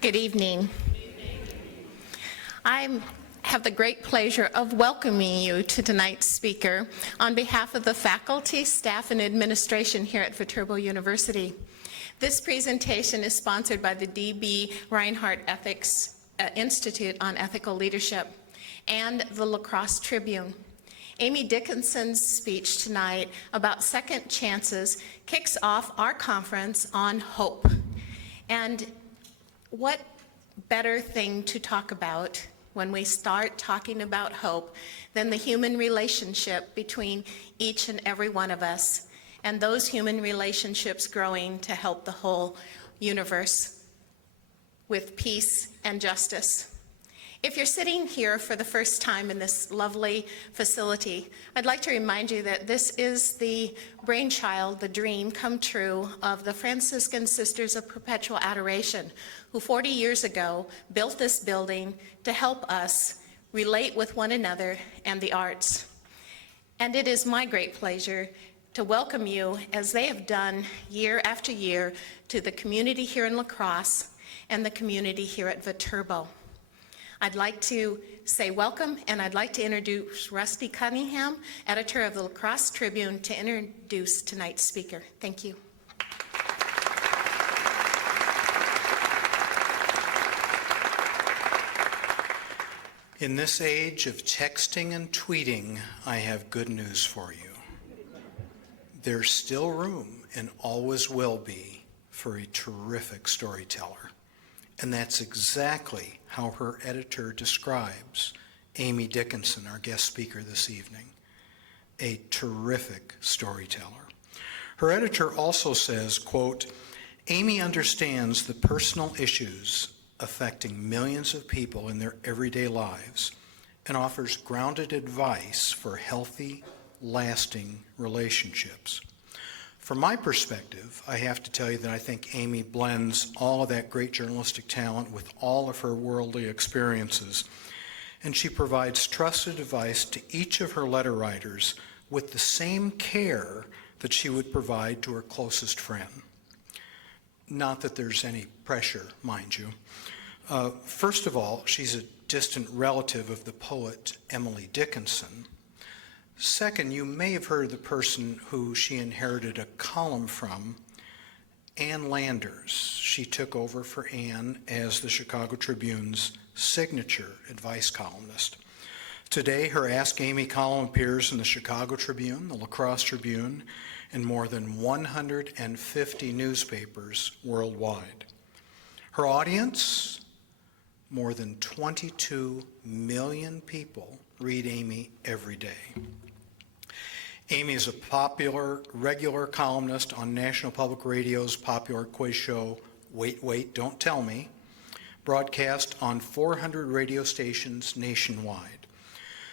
Good evening. I have the great pleasure of welcoming you to tonight's speaker on behalf of the faculty, staff, and administration here at Viterbo University. This presentation is sponsored by the D.B. Reinhart Ethics Institute on Ethical Leadership and the La Crosse Tribune. Amy Dickinson's speech tonight about second chances kicks off our conference on hope. And what better thing to talk about when we start talking about hope than the human relationship between each and every one of us, and those human relationships growing to help the whole universe with peace and justice. If you're sitting here for the first time in this lovely facility, I'd like to remind you that this is the brainchild, the dream come true of the Franciscan Sisters of Perpetual Adoration, who 40 years ago built this building to help us relate with one another and the arts. And it is my great pleasure to welcome you, as they have done year after year, to the community here in La Crosse and the community here at Viterbo. I'd like to say welcome, and I'd like to introduce Rusty Cunningham, editor of the La Crosse Tribune, to introduce tonight's speaker. Thank you. In this age of texting and tweeting, I have good news for you. There's still room, and always will be, for a terrific storyteller. And that's exactly how her editor describes Amy Dickinson, our guest speaker this evening, a terrific storyteller. Her editor also says, quote, Amy understands the personal issues affecting millions of people in their everyday lives and offers grounded advice for healthy, lasting relationships. From my perspective, I have to tell you that I think Amy blends all of that great journalistic talent with all of her worldly experiences, and she provides trusted advice to each of her letter writers with the same care that she would provide to her closest friend. Not that there's any pressure, mind you. First of all, she's a distant relative of the poet Emily Dickinson. Second, you may have heard of the person who she inherited a column from, Ann Landers. She took over for Ann as the Chicago Tribune's signature advice columnist. Today, her Ask Amy column appears in the Chicago Tribune, the La Crosse Tribune, and more than 150 newspapers worldwide. Her audience, more than 22 million people read Amy every day. Amy is a popular, regular columnist on National Public Radio's popular quiz show, Wait, Wait, Don't Tell Me, broadcast on 400 radio stations nationwide.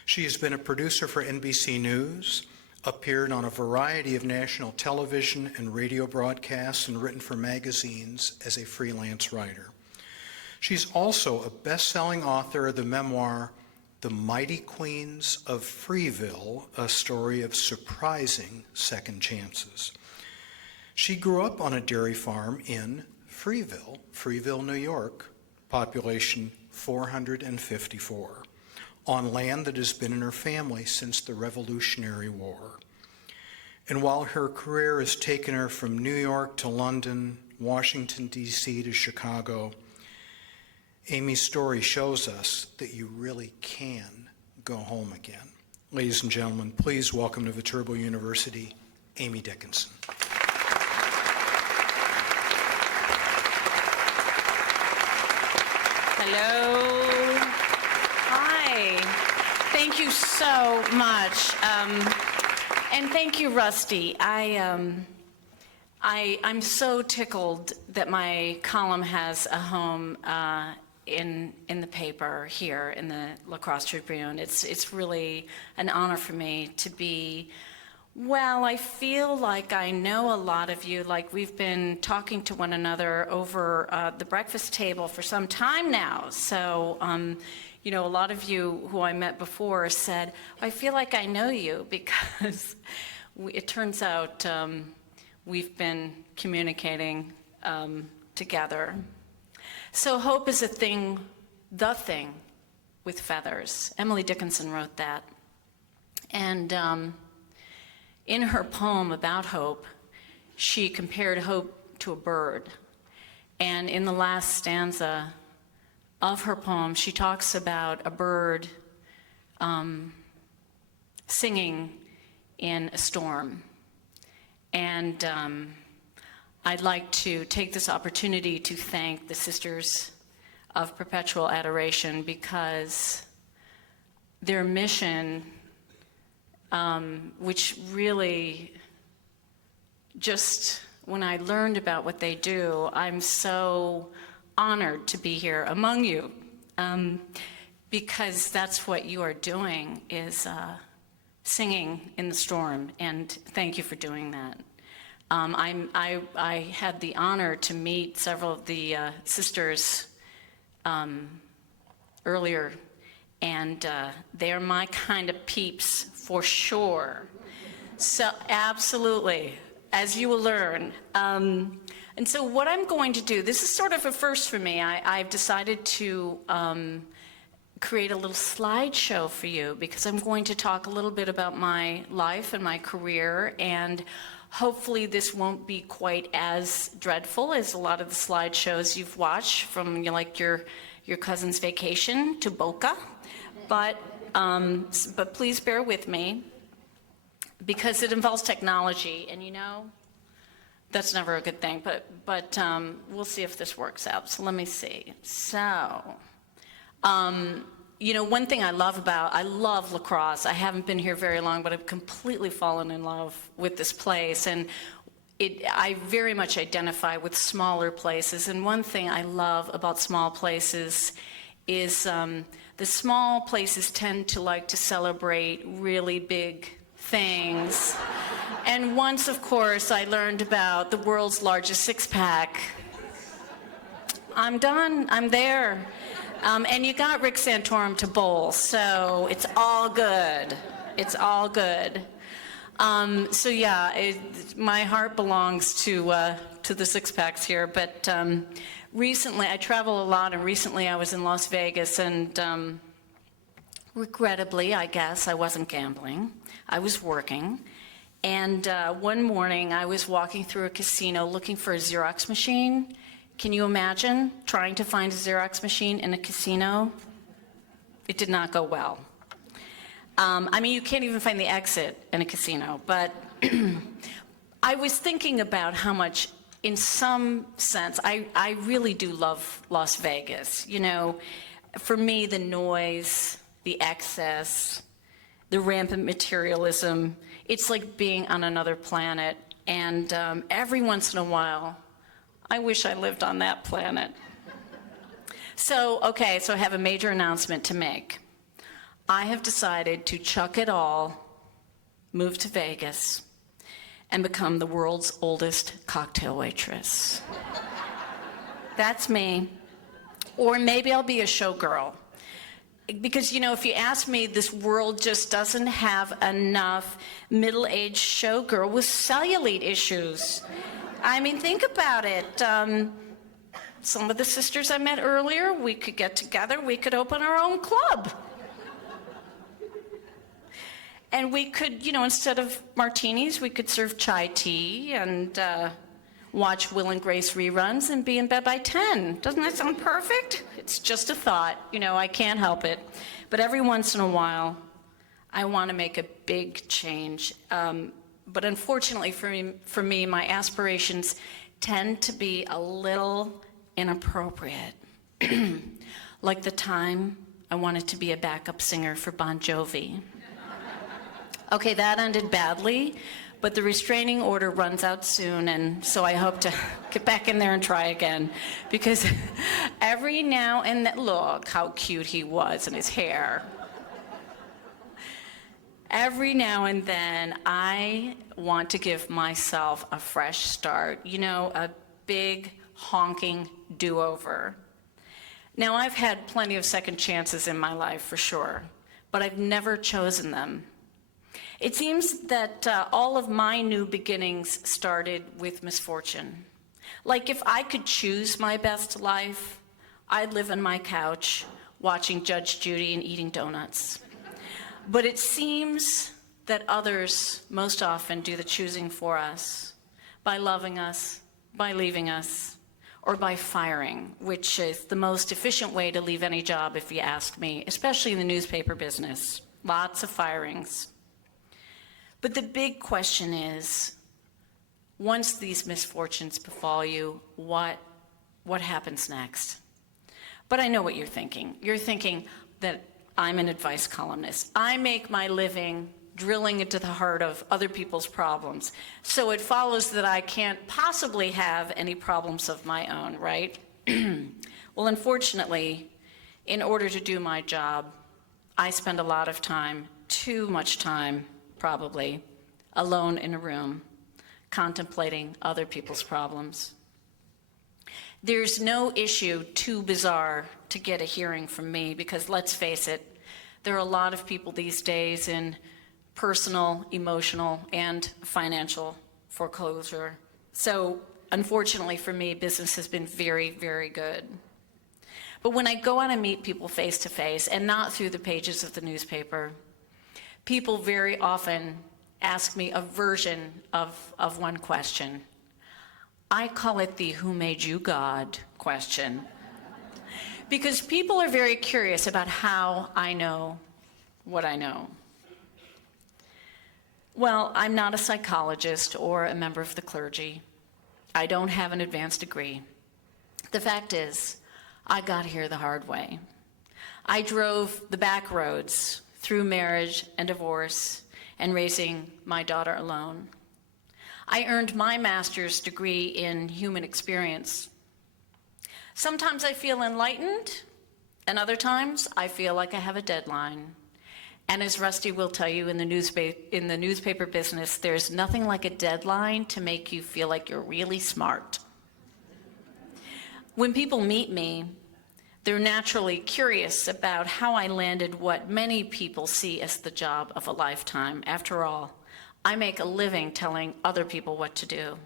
She has been a producer for NBC News, appeared on a variety of national television and radio broadcasts, and written for magazines as a freelance writer. She's also a best-selling author of the memoir, The Mighty Queens of Freeville, a story of surprising second chances. She grew up on a dairy farm in Freeville, New York, population 454, on land that has been in her family since the Revolutionary War. And while her career has taken her from New York to London, Washington, D.C. to Chicago, Amy's story shows us that you really can go home again. Ladies and gentlemen, please welcome to Viterbo University, Amy Dickinson. Hello. Hi. Thank you so much. And thank you, Rusty. I'm so tickled that my column has a home in the paper here in the La Crosse Tribune. It's really an honor for me to be, well, I feel like I know a lot of you, like we've been talking to one another over the breakfast table for some time now. So, you know, a lot of you who I met before said, I feel like I know you, because it turns out we've been communicating together. So hope is a thing, the thing with feathers. Emily Dickinson wrote that. And in her poem about hope, she compared hope to a bird. And in the last stanza of her poem, she talks about a bird singing in a storm. And I'd like to take this opportunity to thank the Sisters of Perpetual Adoration, because their mission, which really just, when I learned about what they do, I'm so honored to be here among you, because that's what you are doing, is singing in the storm, and thank you for doing that. I had the honor to meet several of the sisters earlier, and they're my kind of peeps for sure. So absolutely, as you will learn. And so what I'm going to do, this is sort of a first for me. I've decided to create a little slideshow for you, because I'm going to talk a little bit about my life and my career, and hopefully this won't be quite as dreadful as a lot of the slideshows you've watched from your cousin's vacation to Boca. But please bear with me, because it involves technology, and that's never a good thing, but we'll see if this works out. So let me see. So, one thing I love La Crosse. I haven't been here very long, but I've completely fallen in love with this place, and I very much identify with smaller places. And one thing I love about small places is the small places tend to like to celebrate really big things. And once, of course, I learned about the world's largest six-pack. I'm done. I'm there. And you got Rick Santorum to bowl, so it's all good. It's all good. So yeah, my heart belongs to the six-packs here. But recently, I travel a lot, and recently I was in Las Vegas, and regrettably, I guess, I wasn't gambling. I was working. And one morning, I was walking through a casino looking for a Xerox machine. Can you imagine trying to find a Xerox machine in a casino? It did not go well. You can't even find the exit in a casino. But I was thinking about how much, in some sense, I really do love Las Vegas. For me, the noise, the excess, the rampant materialism, it's like being on another planet. And every once in a while, I wish I lived on that planet. So I have a major announcement to make. I have decided to chuck it all, move to Vegas, and become the world's oldest cocktail waitress. That's me. Or maybe I'll be a showgirl. Because, if you ask me, this world just doesn't have enough middle-aged showgirl with cellulite issues. Think about it. Some of the sisters I met earlier, we could get together, we could open our own club. And we could, instead of martinis, we could serve chai tea and watch Will and Grace reruns and be in bed by 10. Doesn't that sound perfect? It's just a thought. I can't help it. But every once in a while, I want to make a big change. But unfortunately for me, my aspirations tend to be a little inappropriate. Like the time I wanted to be a backup singer for Bon Jovi. Okay, that ended badly, but the restraining order runs out soon, and so I hope to get back in there and try again. Because every now and then, look how cute he was in his hair. Every now and then, I want to give myself a fresh start, a big honking do-over. Now, I've had plenty of second chances in my life, for sure, but I've never chosen them. It seems that all of my new beginnings started with misfortune. Like, if I could choose my best life, I'd live on my couch watching Judge Judy and eating donuts. But it seems that others most often do the choosing for us by loving us, by leaving us, or by firing, which is the most efficient way to leave any job, if you ask me, especially in the newspaper business. Lots of firings. But the big question is, once these misfortunes befall you, what happens next? But I know what you're thinking. You're thinking that I'm an advice columnist. I make my living drilling into the heart of other people's problems. So it follows that I can't possibly have any problems of my own, right? Well, unfortunately, in order to do my job, I spend a lot of time, too much time, probably, alone in a room, contemplating other people's problems. There's no issue too bizarre to get a hearing from me because, let's face it, there are a lot of people these days in personal, emotional, and financial foreclosure. So unfortunately for me, business has been very, very good. But when I go out and meet people face to face and not through the pages of the newspaper, people very often ask me a version of one question. I call it the "Who made you God?" question. Because people are very curious about how I know what I know. Well, I'm not a psychologist or a member of the clergy. I don't have an advanced degree. The fact is, I got here the hard way. I drove the back roads through marriage and divorce and raising my daughter alone. I earned my master's degree in human experience. Sometimes I feel enlightened, and other times I feel like I have a deadline. And as Rusty will tell you, in the newspaper business, there's nothing like a deadline to make you feel like you're really smart. When people meet me, they're naturally curious about how I landed what many people see as the job of a lifetime. After all, I make a living telling other people what to do.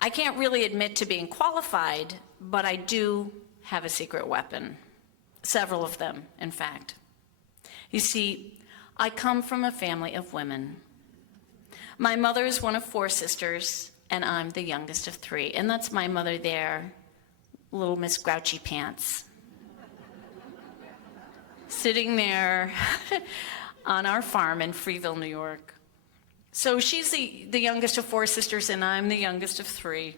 I can't really admit to being qualified, but I do have a secret weapon. Several of them, in fact. You see, I come from a family of women. My mother is one of 4 sisters, and I'm the youngest of 3. And that's my mother there, little Miss Grouchy Pants, sitting there on our farm in Freeville, New York. So she's the youngest of 4 sisters, and I'm the youngest of 3.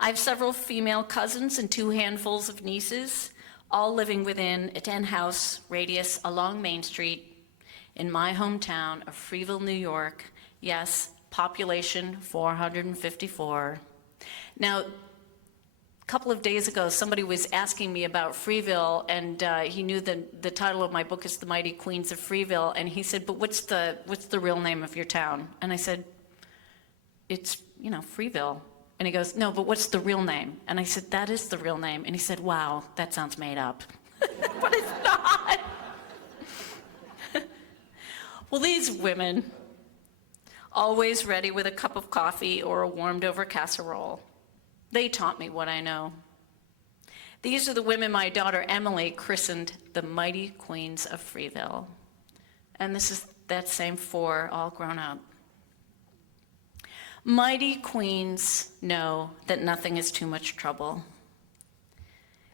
I have several female cousins and 2 handfuls of nieces, all living within a 10-house radius along Main Street in my hometown of Freeville, New York. Yes, population 454. Now, a couple of days ago, somebody was asking me about Freeville, and he knew the title of my book is The Mighty Queens of Freeville, and he said, but what's the real name of your town? And I said, it's, Freeville. And he goes, no, but what's the real name? And I said, that is the real name. And he said, wow, that sounds made up. But it's not. Well, these women, always ready with a cup of coffee or a warmed over casserole, they taught me what I know. These are the women my daughter Emily christened the Mighty Queens of Freeville. And this is that same 4 all grown up. Mighty queens know that nothing is too much trouble.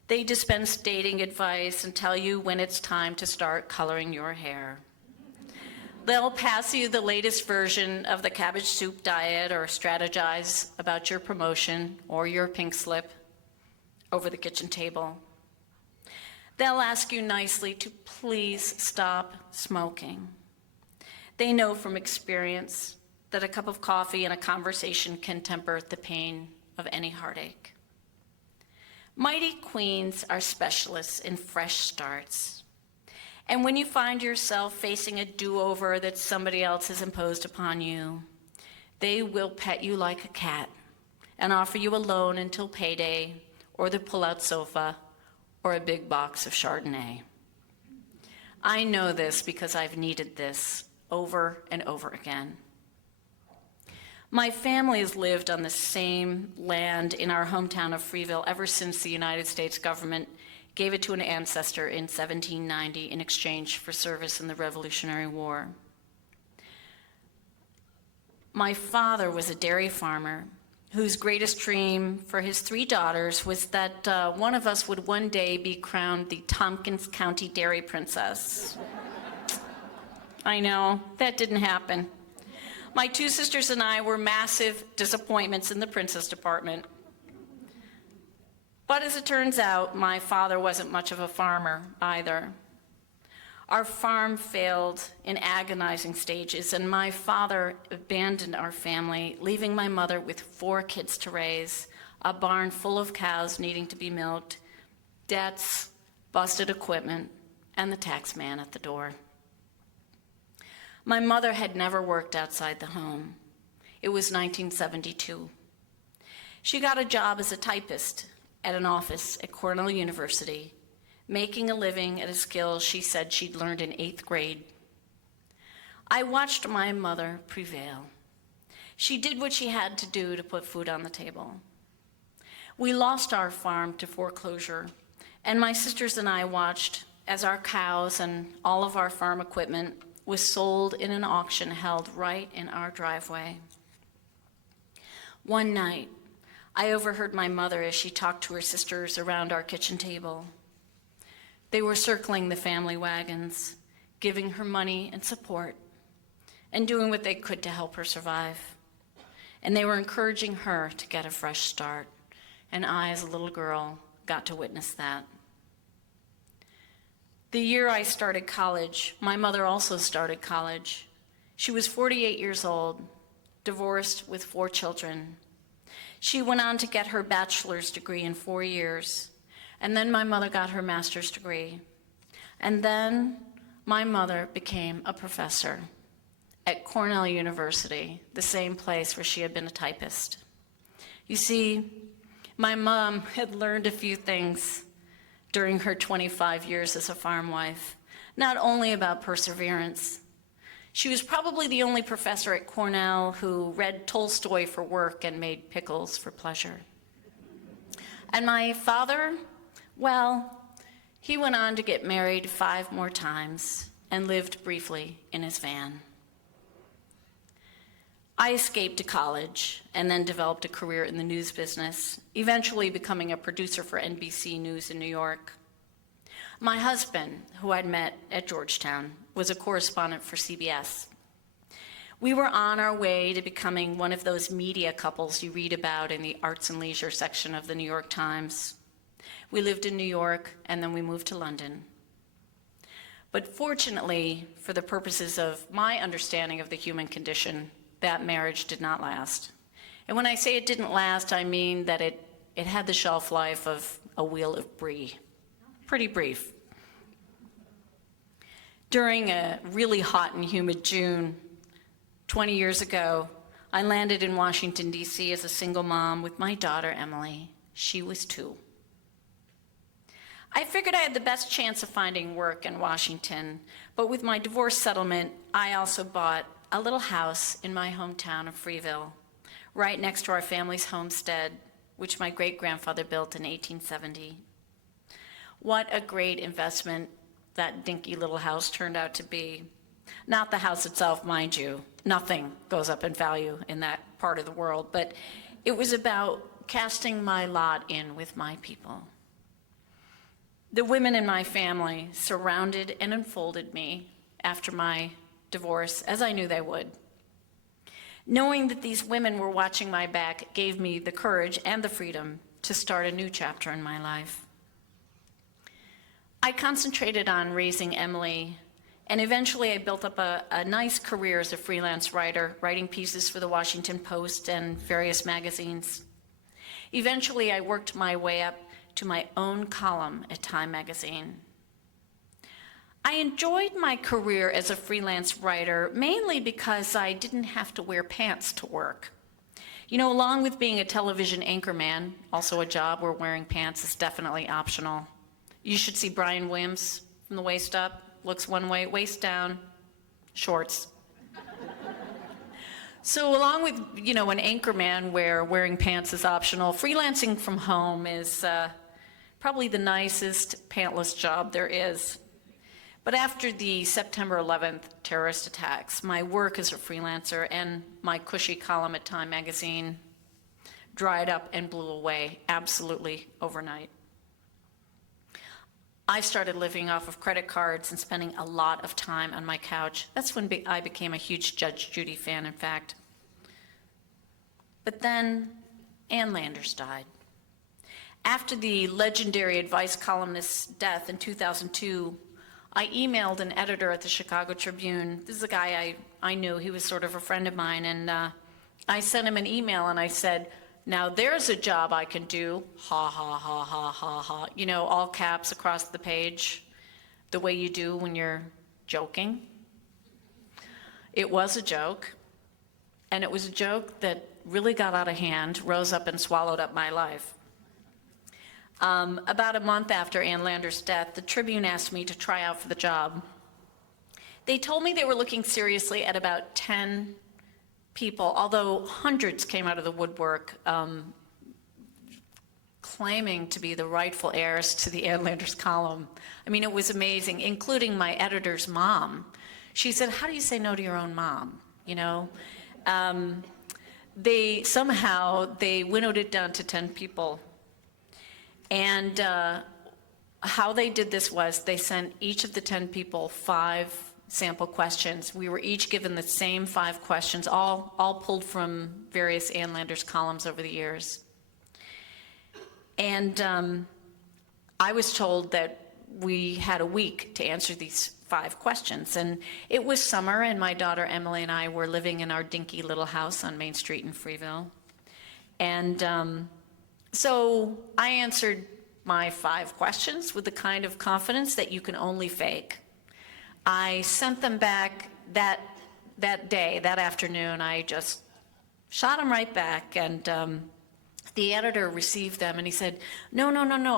They dispense dating advice and tell you when it's time to start coloring your hair. They'll pass you the latest version of the cabbage soup diet or strategize about your promotion or your pink slip over the kitchen table. They'll ask you nicely to please stop smoking. They know from experience that a cup of coffee and a conversation can temper the pain of any heartache. Mighty queens are specialists in fresh starts. And when you find yourself facing a do-over that somebody else has imposed upon you, they will pet you like a cat and offer you a loan until payday, or the pull-out sofa, or a big box of Chardonnay. I know this because I've needed this over and over again. My family has lived on the same land in our hometown of Freeville ever since the United States government gave it to an ancestor in 1790 in exchange for service in the Revolutionary War. My father was a dairy farmer whose greatest dream for his 3 daughters was that one of us would one day be crowned the Tompkins County Dairy Princess. I know, that didn't happen. My 2 sisters and I were massive disappointments in the princess department. But as it turns out, my father wasn't much of a farmer either. Our farm failed in agonizing stages, and my father abandoned our family, leaving my mother with 4 kids to raise, a barn full of cows needing to be milked, debts, busted equipment, and the tax man at the door. My mother had never worked outside the home. It was 1972. She got a job as a typist at an office at Cornell University, making a living at a skill she said she'd learned in 8th grade. I watched my mother prevail. She did what she had to do to put food on the table. We lost our farm to foreclosure, and my sisters and I watched as our cows and all of our farm equipment was sold in an auction held right in our driveway. One night, I overheard my mother as she talked to her sisters around our kitchen table. They were circling the family wagons, giving her money and support, and doing what they could to help her survive. And they were encouraging her to get a fresh start, and I, as a little girl, got to witness that. The year I started college, my mother also started college. She was 48 years old, divorced with 4 children. She went on to get her bachelor's degree in 4 years, and then my mother got her master's degree. And then my mother became a professor at Cornell University, the same place where she had been a typist. You see, my mom had learned a few things during her 25 years as a farm wife, not only about perseverance. She was probably the only professor at Cornell who read Tolstoy for work and made pickles for pleasure. And my father, well, he went on to get married 5 more times and lived briefly in his van. I escaped to college and then developed a career in the news business, eventually becoming a producer for NBC News in New York. My husband, who I'd met at Georgetown, was a correspondent for CBS. We were on our way to becoming one of those media couples you read about in the arts and leisure section of the New York Times. We lived in New York, and then we moved to London. But fortunately, for the purposes of my understanding of the human condition, that marriage did not last. And when I say it didn't last, I mean that it had the shelf life of a wheel of brie. Pretty brief. During a really hot and humid June 20 years ago, I landed in Washington, D.C. as a single mom with my daughter, Emily. She was 2. I figured I had the best chance of finding work in Washington, but with my divorce settlement, I also bought a little house in my hometown of Freeville, right next to our family's homestead, which my great-grandfather built in 1870. What a great investment that dinky little house turned out to be. Not the house itself, mind you. Nothing goes up in value in that part of the world, but it was about casting my lot in with my people. The women in my family surrounded and enfolded me after my divorce, as I knew they would. Knowing that these women were watching my back gave me the courage and the freedom to start a new chapter in my life. I concentrated on raising Emily, and eventually I built up a nice career as a freelance writer, writing pieces for the Washington Post and various magazines. Eventually, I worked my way up to my own column at Time magazine. I enjoyed my career as a freelance writer mainly because I didn't have to wear pants to work. You know, along with being a television anchorman, also a job where wearing pants is definitely optional. You should see Brian Williams from the waist up, looks one way, waist down, shorts. So along with, an anchorman where wearing pants is optional, freelancing from home is probably the nicest pantless job there is. But after the September 11th terrorist attacks, my work as a freelancer and my cushy column at Time magazine dried up and blew away absolutely overnight. I started living off of credit cards and spending a lot of time on my couch. That's when I became a huge Judge Judy fan, in fact. But then Ann Landers died. After the legendary advice columnist's death in 2002, I emailed an editor at the Chicago Tribune. This is a guy I knew. He was sort of a friend of mine. And I sent him an email and I said, now there's a job I can do. Ha, ha, ha, ha, ha, ha. All caps across the page, the way you do when you're joking. It was a joke. And it was a joke that really got out of hand, rose up and swallowed up my life. About a month after Ann Landers' death, the Tribune asked me to try out for the job. They told me they were looking seriously at about 10 people, although hundreds came out of the woodwork claiming to be the rightful heirs to the Ann Landers column. I mean, it was amazing, including my editor's mom. She said, how do you say no to your own mom? They winnowed it down to 10 people. And how they did this was they sent each of the 10 people 5 sample questions. We were each given the same 5 questions, all pulled from various Ann Landers columns over the years. And I was told that we had a week to answer these 5 questions. And it was summer, and my daughter Emily and I were living in our dinky little house on Main Street in Freeville. And so I answered my 5 questions with the kind of confidence that you can only fake. I sent them back that afternoon. I just shot them right back, and the editor received them, and he said, no,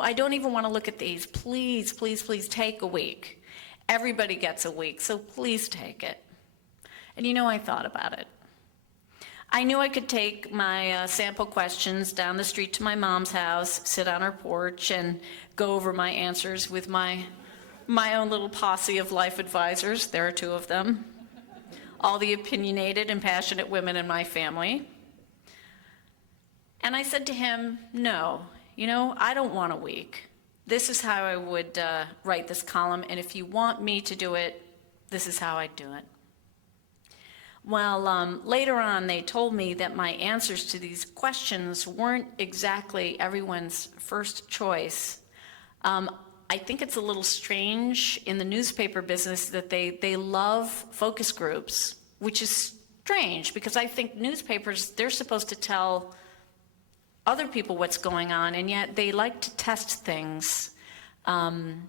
I don't even want to look at these. Please, please, please take a week. Everybody gets a week, so please take it. And I thought about it. I knew I could take my sample questions down the street to my mom's house, sit on her porch, and go over my answers with my own little posse of life advisors. There are 2 of them. All the opinionated and passionate women in my family. And I said to him, no, I don't want a week. This is how I would write this column, and if you want me to do it, this is how I'd do it. Well, later on, they told me that my answers to these questions weren't exactly everyone's first choice. I think it's a little strange in the newspaper business that they love focus groups, which is strange because I think newspapers, they're supposed to tell other people what's going on, and yet they like to test things. And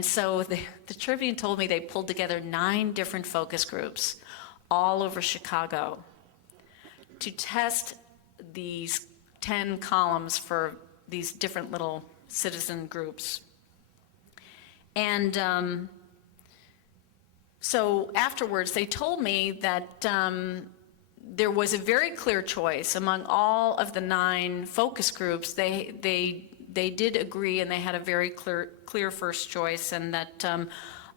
so the Tribune told me they pulled together 9 different focus groups all over Chicago to test these 10 columns for these different little citizen groups. And so afterwards, they told me that there was a very clear choice among all of the 9 focus groups. They did agree, and they had a very clear first choice, and that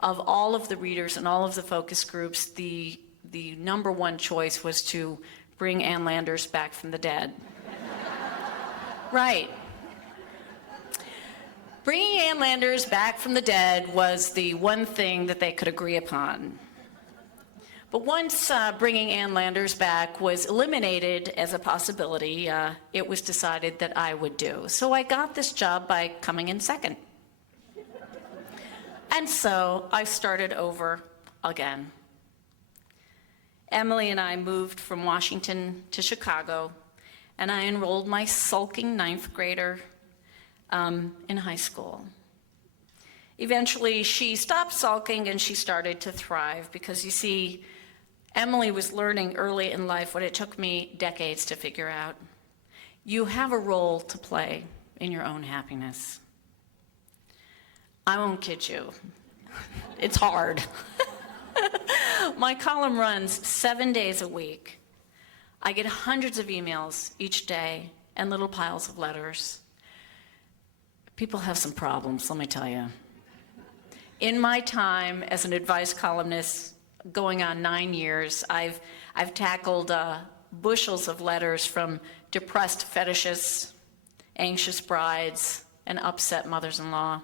of all of the readers and all of the focus groups, the number 1 choice was to bring Ann Landers back from the dead. Right. Bringing Ann Landers back from the dead was the one thing that they could agree upon. But once bringing Ann Landers back was eliminated as a possibility, it was decided that I would do. So I got this job by coming in second. And so I started over again. Emily and I moved from Washington to Chicago, and I enrolled my sulking 9th grader in high school. Eventually, she stopped sulking and she started to thrive because, you see, Emily was learning early in life what it took me decades to figure out. You have a role to play in your own happiness. I won't kid you. It's hard. My column runs 7 days a week. I get hundreds of emails each day and little piles of letters. People have some problems, let me tell you. In my time as an advice columnist, going on 9 years, I've tackled bushels of letters from depressed fetishists, anxious brides, and upset mothers-in-law.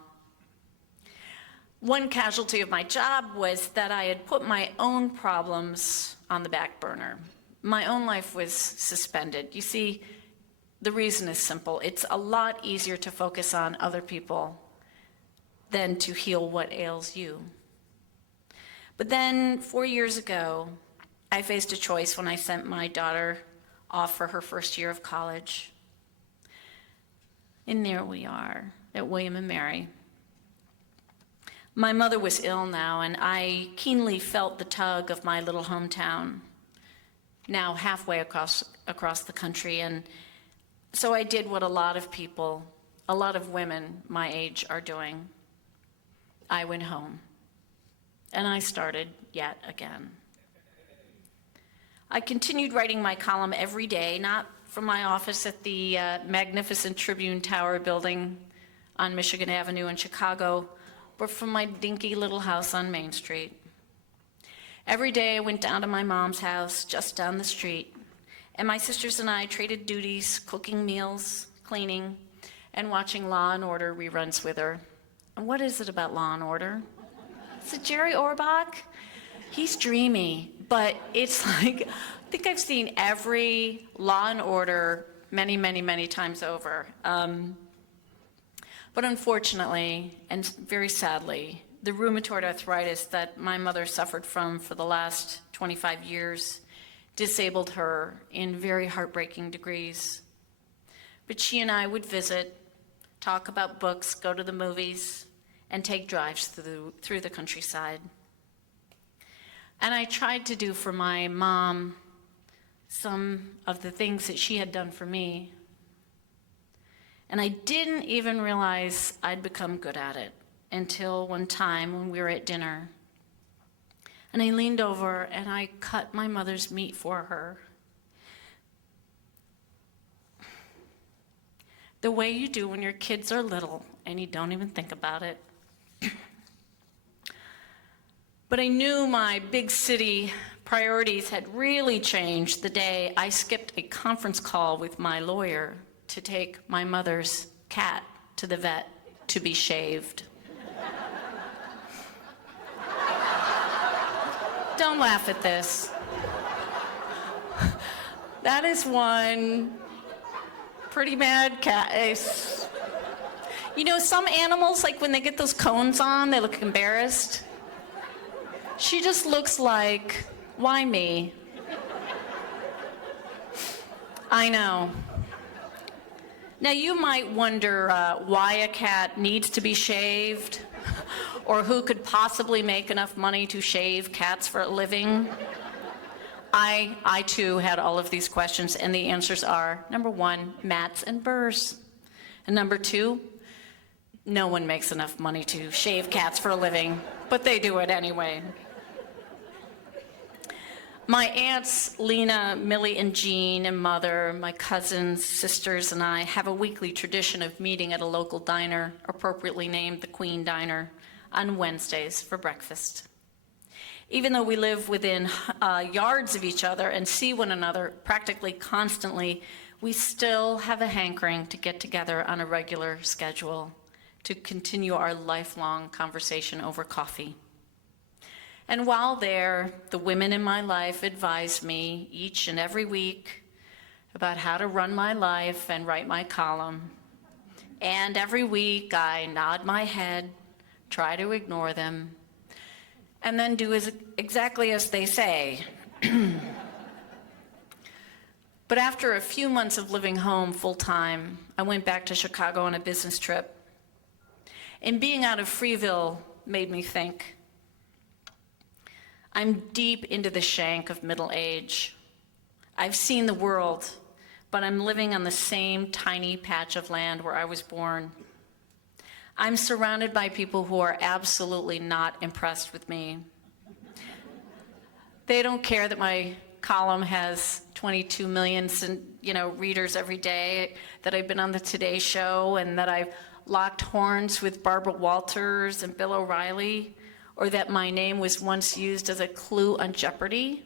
One casualty of my job was that I had put my own problems on the back burner. My own life was suspended. You see, the reason is simple. It's a lot easier to focus on other people than to heal what ails you. But then 4 years ago, I faced a choice when I sent my daughter off for her first year of college. And there we are at William and Mary. My mother was ill now, and I keenly felt the tug of my little hometown, now halfway across the country. And so I did what a lot of people, a lot of women my age are doing. I went home, and I started yet again. I continued writing my column every day, not from my office at the magnificent Tribune Tower building on Michigan Avenue in Chicago, but from my dinky little house on Main Street. Every day I went down to my mom's house just down the street, and my sisters and I traded duties, cooking meals, cleaning, and watching Law and Order reruns with her. And what is it about Law and Order? Is it Jerry Orbach? He's dreamy, but it's like, I think I've seen every Law and Order many, many, many times over. But unfortunately, and very sadly, the rheumatoid arthritis that my mother suffered from for the last 25 years disabled her in very heartbreaking degrees. But she and I would visit, talk about books, go to the movies, and take drives through the countryside. And I tried to do for my mom some of the things that she had done for me. And I didn't even realize I'd become good at it until one time when we were at dinner. And I leaned over and I cut my mother's meat for her. The way you do when your kids are little and you don't even think about it. But I knew my big city priorities had really changed the day I skipped a conference call with my lawyer to take my mother's cat to the vet to be shaved. Don't laugh at this. That is one pretty bad cat. You know, some animals, like when they get those cones on, they look embarrassed. She just looks like, why me? I know. Now you might wonder why a cat needs to be shaved, or who could possibly make enough money to shave cats for a living. I too had all of these questions, and the answers are, number one, mats and burrs. And number two, no one makes enough money to shave cats for a living, but they do it anyway. My aunts, Lena, Millie, and Jean, and mother, my cousins, sisters, and I have a weekly tradition of meeting at a local diner, appropriately named the Queen Diner, on Wednesdays for breakfast. Even though we live within yards of each other and see one another practically constantly, we still have a hankering to get together on a regular schedule to continue our lifelong conversation over coffee. And while there, the women in my life advise me each and every week about how to run my life and write my column. And every week I nod my head, try to ignore them, and then do exactly as they say. But after a few months of living home full-time, I went back to Chicago on a business trip. And being out of Freeville made me think. I'm deep into the shank of middle age. I've seen the world, but I'm living on the same tiny patch of land where I was born. I'm surrounded by people who are absolutely not impressed with me. They don't care that my column has 22 million, readers every day, that I've been on the Today Show, and that I've locked horns with Barbara Walters and Bill O'Reilly, or that my name was once used as a clue on Jeopardy.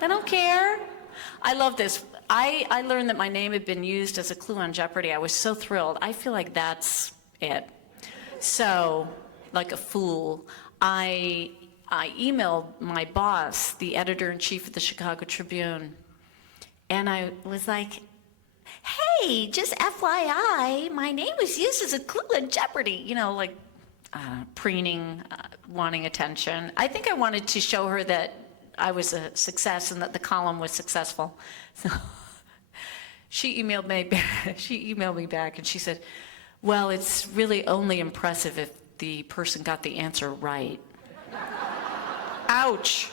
I don't care. I love this. I learned that my name had been used as a clue on Jeopardy. I was so thrilled. I feel like that's it. So, like a fool, I emailed my boss, the editor-in-chief of the Chicago Tribune, and I was like, hey, just FYI, my name was used as a clue on Jeopardy, preening, wanting attention. I think I wanted to show her that I was a success and that the column was successful. So she emailed me back and she said, well, it's really only impressive if the person got the answer right. Ouch.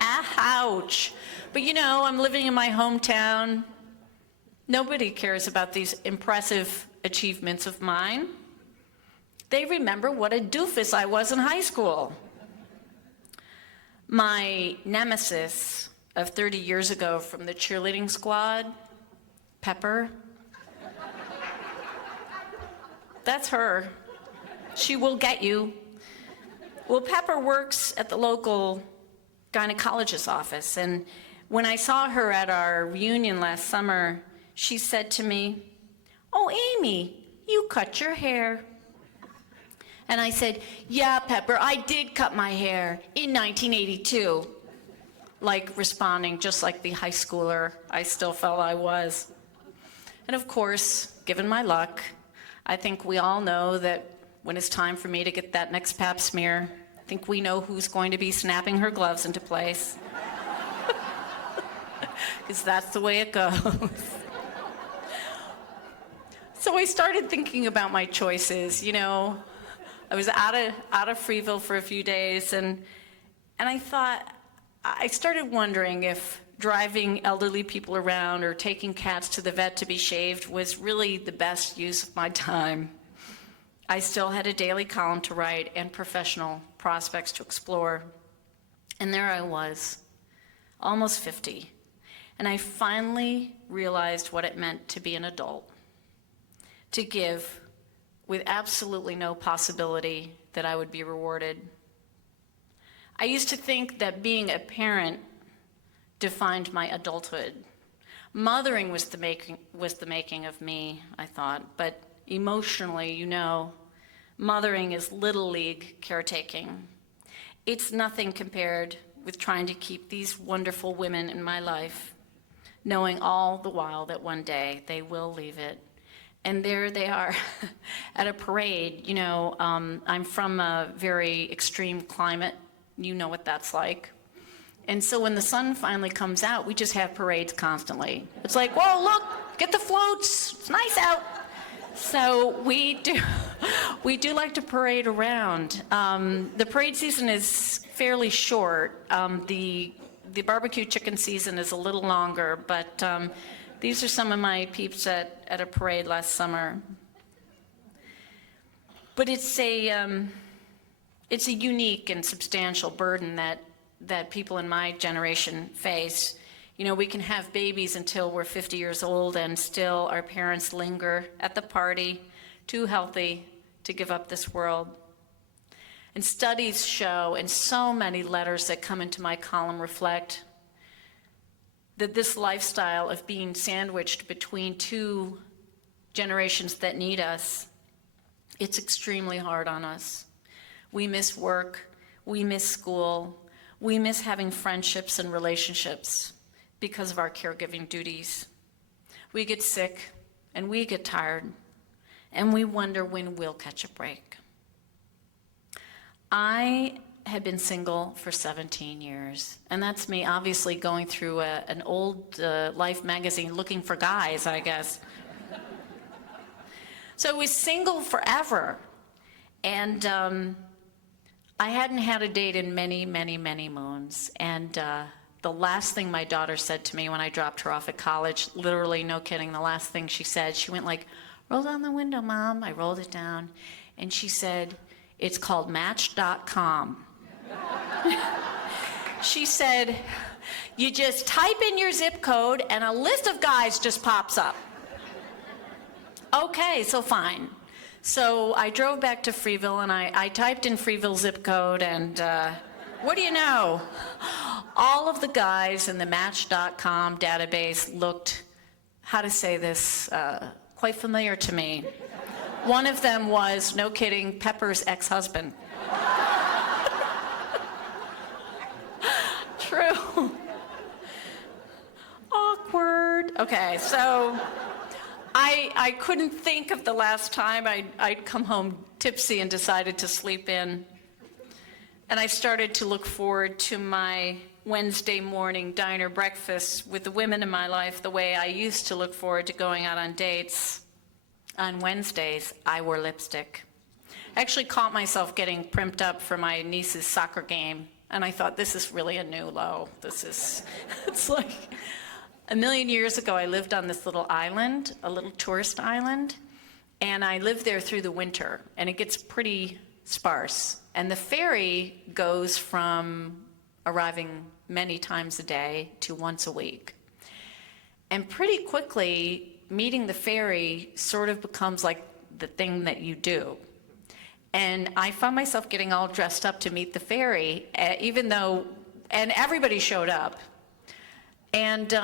Ouch. But I'm living in my hometown. Nobody cares about these impressive achievements of mine. They remember what a doofus I was in high school. My nemesis of 30 years ago from the cheerleading squad, Pepper, that's her. She will get you. Well, Pepper works at the local gynecologist's office, and when I saw her at our reunion last summer, she said to me, oh, Amy, you cut your hair. And I said, yeah, Pepper, I did cut my hair in 1982. Like responding just like the high schooler I still felt I was. And of course, given my luck, I think we all know that when it's time for me to get that next pap smear, I think we know who's going to be snapping her gloves into place. Because that's the way it goes. So I started thinking about my choices, I was out of Freeville for a few days, and I started wondering if driving elderly people around or taking cats to the vet to be shaved was really the best use of my time. I still had a daily column to write and professional prospects to explore. And there I was, almost 50, and I finally realized what it meant to be an adult, to give with absolutely no possibility that I would be rewarded. I used to think that being a parent defined my adulthood. Mothering was the making of me, I thought, but emotionally, mothering is little league caretaking. It's nothing compared with trying to keep these wonderful women in my life, knowing all the while that one day they will leave it. And there they are at a parade. I'm from a very extreme climate. You know what that's like. And so when the sun finally comes out, we just have parades constantly. It's like, whoa, look, get the floats. It's nice out. So we do like to parade around. The parade season is fairly short. The barbecue chicken season is a little longer, but these are some of my peeps at a parade last summer. But it's a unique and substantial burden that people in my generation face. We can have babies until we're 50 years old, and still our parents linger at the party, too healthy to give up this world. And studies show, and so many letters that come into my column reflect, that this lifestyle of being sandwiched between two generations that need us, it's extremely hard on us. We miss work, we miss school, we miss having friendships and relationships because of our caregiving duties. We get sick and we get tired, and we wonder when we'll catch a break. I had been single for 17 years, and that's me obviously going through an old Life magazine looking for guys, I guess. So I was single forever, and I hadn't had a date in many, many, many moons, and the last thing my daughter said to me when I dropped her off at college, literally, no kidding, the last thing she said, she went like, roll down the window, Mom. I rolled it down, and she said, it's called Match.com. She said, You just type in your zip code and a list of guys just pops up. Okay, so fine. So I drove back to Freeville and I typed in Freeville zip code and what do you know? All of the guys in the Match.com database looked, how to say this, quite familiar to me. One of them was, no kidding, Pepper's ex-husband. True. Awkward. Okay, so I couldn't think of the last time I'd come home tipsy and decided to sleep in. And I started to look forward to my Wednesday morning diner breakfast with the women in my life the way I used to look forward to going out on dates. On Wednesdays, I wore lipstick. I actually caught myself getting primped up for my niece's soccer game, and I thought, this is really a new low. It's like, a million years ago, I lived on this little island, a little tourist island, and I lived there through the winter, and it gets pretty sparse. And the ferry goes from arriving many times a day to once a week. And pretty quickly, meeting the ferry sort of becomes like the thing that you do. And I found myself getting all dressed up to meet the ferry, even though, and everybody showed up. And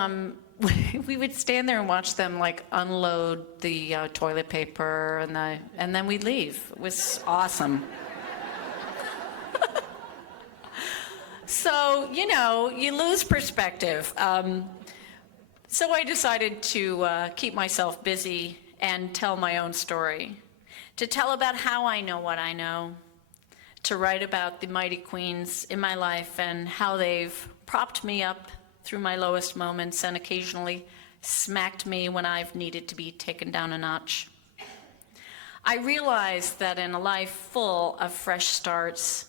we would stand there and watch them like unload the toilet paper and then we'd leave. It was awesome. So, you know, you lose perspective. So I decided to keep myself busy and tell my own story, to tell about how I know what I know, to write about the mighty queens in my life and how they've propped me up through my lowest moments and occasionally smacked me when I've needed to be taken down a notch. I realized that in a life full of fresh starts,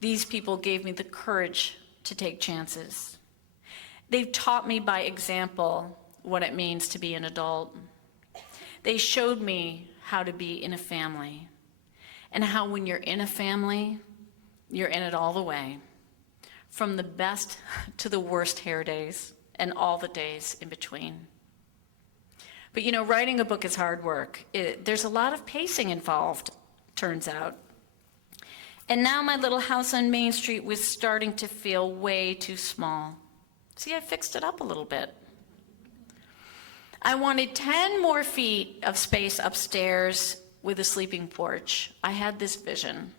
these people gave me the courage to take chances. They've taught me by example what it means to be an adult. They showed me how to be in a family, and how when you're in a family, you're in it all the way, from the best to the worst hair days and all the days in between. But you know, writing a book is hard work. There's a lot of pacing involved, turns out. And now my little house on Main Street was starting to feel way too small. See, I fixed it up a little bit. I wanted 10 more feet of space upstairs with a sleeping porch. I had this vision.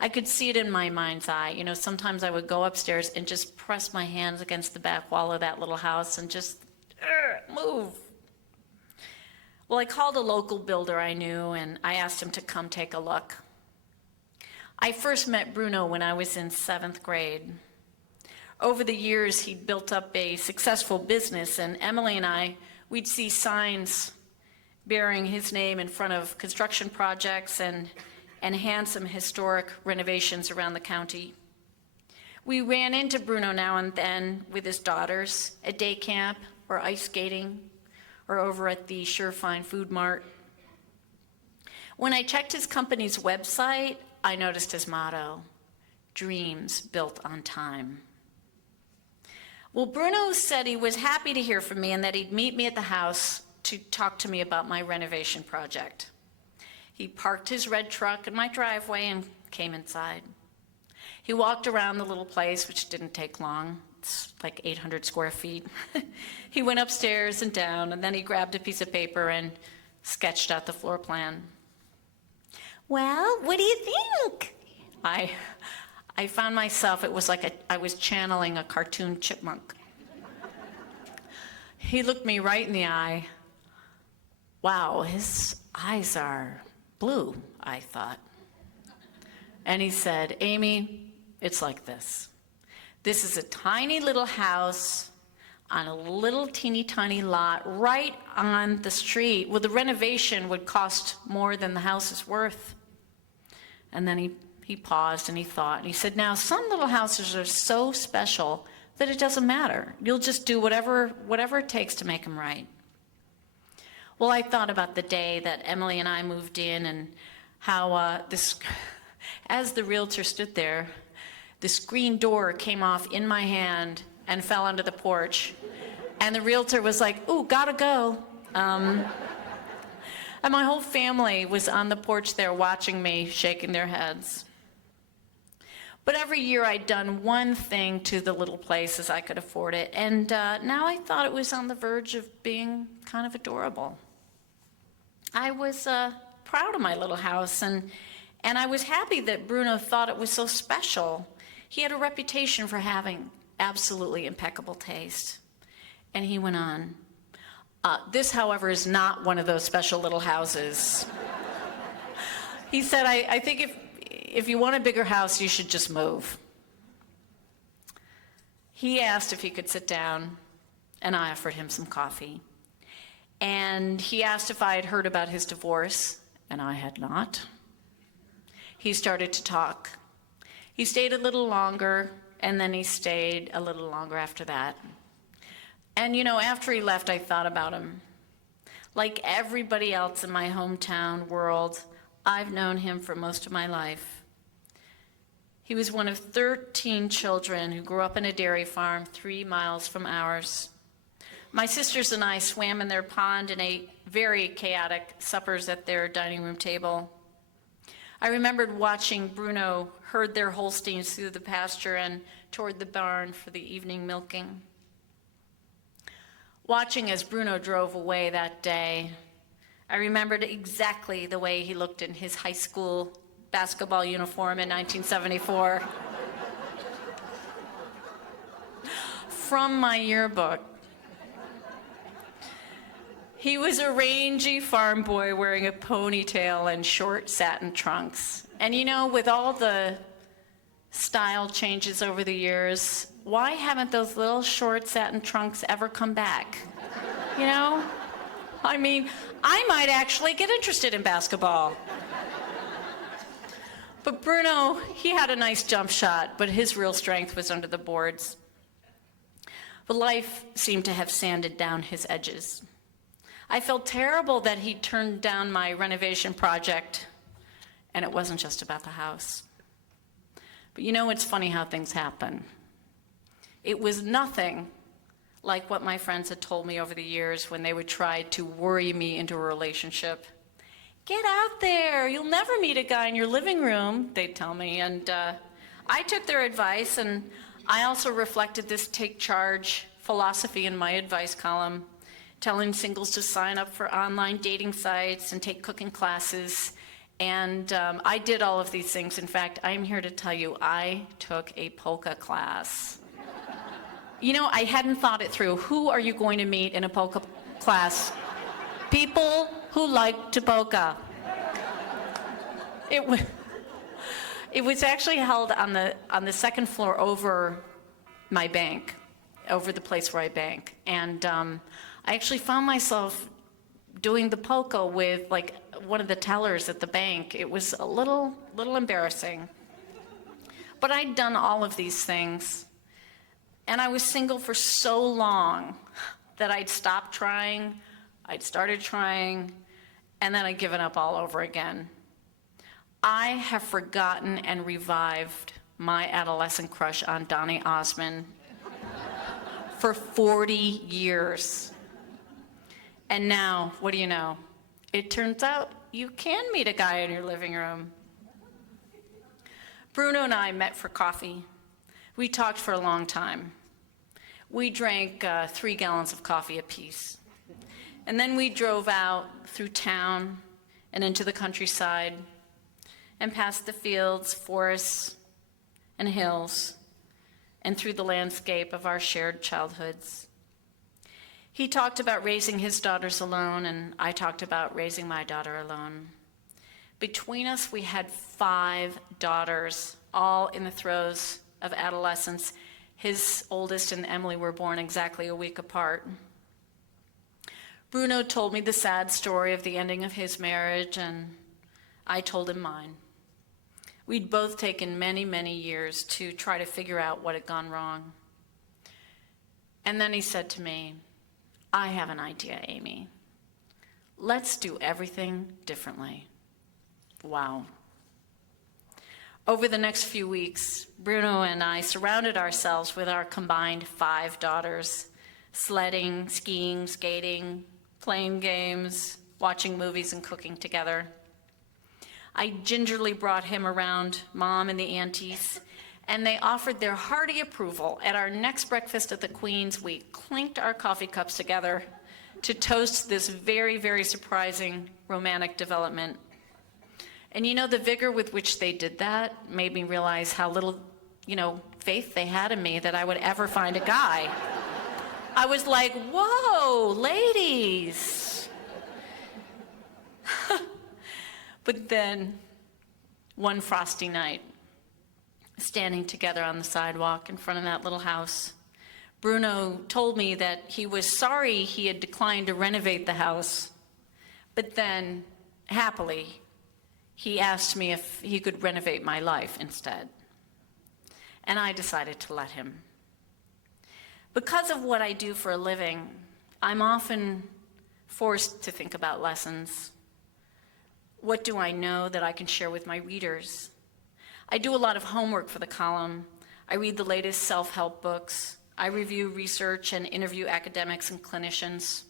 I could see it in my mind's eye. You know, sometimes I would go upstairs and just press my hands against the back wall of that little house and just move. Well, I called a local builder I knew and I asked him to come take a look. I first met Bruno when I was in 7th grade. Over the years, he'd built up a successful business, and Emily and I, we'd see signs bearing his name in front of construction projects and handsome historic renovations around the county. We ran into Bruno now and then with his daughters at day camp or ice skating or over at the Surefine Food Mart. When I checked his company's website, I noticed his motto, "Dreams built on time." Well, Bruno said he was happy to hear from me and that he'd meet me at the house to talk to me about my renovation project. He parked his red truck in my driveway and came inside. He walked around the little place, which didn't take long. It's like 800 square feet. He went upstairs and down, and then he grabbed a piece of paper and sketched out the floor plan. Well, what do you think? I found myself, it was like I was channeling a cartoon chipmunk. He looked me right in the eye. Wow, his eyes are blue, I thought. And he said, Amy, it's like this. This is a tiny little house on a little teeny tiny lot right on the street. Well, the renovation would cost more than the house is worth. And then he paused and he thought, and he said, now some little houses are so special that it doesn't matter. You'll just do whatever it takes to make them right. Well, I thought about the day that Emily and I moved in and how as the realtor stood there, the screen door came off in my hand and fell onto the porch. And the realtor was like, "Ooh, gotta go." And my whole family was on the porch there watching me, shaking their heads. But every year I'd done one thing to the little place as I could afford it, and now I thought it was on the verge of being kind of adorable. I was proud of my little house, and I was happy that Bruno thought it was so special. He had a reputation for having absolutely impeccable taste. And he went on, "This, however, is not one of those special little houses." He said, I think if you want a bigger house, you should just move." He asked if he could sit down, and I offered him some coffee. And he asked if I had heard about his divorce, and I had not. He started to talk. He stayed a little longer, and then he stayed a little longer after that. And after he left, I thought about him. Like everybody else in my hometown world, I've known him for most of my life. He was one of 13 children who grew up in a dairy farm 3 miles from ours. My sisters and I swam in their pond and ate very chaotic suppers at their dining room table. I remembered watching Bruno herd their Holsteins through the pasture and toward the barn for the evening milking. Watching as Bruno drove away that day, I remembered exactly the way he looked in his high school basketball uniform in 1974. From my yearbook. He was a rangy farm boy wearing a ponytail and short satin trunks. And with all the style changes over the years, why haven't those little short satin trunks ever come back? I mean, I might actually get interested in basketball. But Bruno, he had a nice jump shot, but his real strength was under the boards. But life seemed to have sanded down his edges. I felt terrible that he turned down my renovation project, and it wasn't just about the house. But it's funny how things happen. It was nothing like what my friends had told me over the years when they would try to worry me into a relationship. "Get out there, you'll never meet a guy in your living room," they'd tell me. And I took their advice, and I also reflected this take charge philosophy in my advice column, telling singles to sign up for online dating sites and take cooking classes. And I did all of these things. In fact, I'm here to tell you, I took a polka class. I hadn't thought it through. Who are you going to meet in a polka class? People who like to polka. It was actually held on the second floor over my bank, over the place where I bank. And I actually found myself doing the polka with one of the tellers at the bank. It was a little embarrassing. But I'd done all of these things. And I was single for so long that I'd stopped trying, I'd started trying, and then I'd given up all over again. I have forgotten and revived my adolescent crush on Donny Osmond for 40 years. And now, what do you know? It turns out you can meet a guy in your living room. Bruno and I met for coffee. We talked for a long time. We drank 3 gallons of coffee apiece. And then we drove out through town and into the countryside and past the fields, forests, and hills, and through the landscape of our shared childhoods. He talked about raising his daughters alone, and I talked about raising my daughter alone. Between us, we had 5 daughters, all in the throes of adolescence. His oldest and Emily were born exactly a week apart. Bruno told me the sad story of the ending of his marriage, and I told him mine. We'd both taken many, many years to try to figure out what had gone wrong. And then he said to me, "I have an idea, Amy. Let's do everything differently." Wow. Over the next few weeks, Bruno and I surrounded ourselves with our combined 5 daughters, sledding, skiing, skating, playing games, watching movies, and cooking together. I gingerly brought him around Mom and the aunties, and they offered their hearty approval. At our next breakfast at the Queen's, we clinked our coffee cups together to toast this very, very surprising romantic development. And you know, the vigor with which they did that made me realize how little, faith they had in me that I would ever find a guy. I was like, whoa, ladies. But then, one frosty night, standing together on the sidewalk in front of that little house, Bruno told me that he was sorry he had declined to renovate the house, but then, happily, he asked me if he could renovate my life instead. And I decided to let him. Because of what I do for a living, I'm often forced to think about lessons. What do I know that I can share with my readers? I do a lot of homework for the column. I read the latest self-help books. I review research and interview academics and clinicians.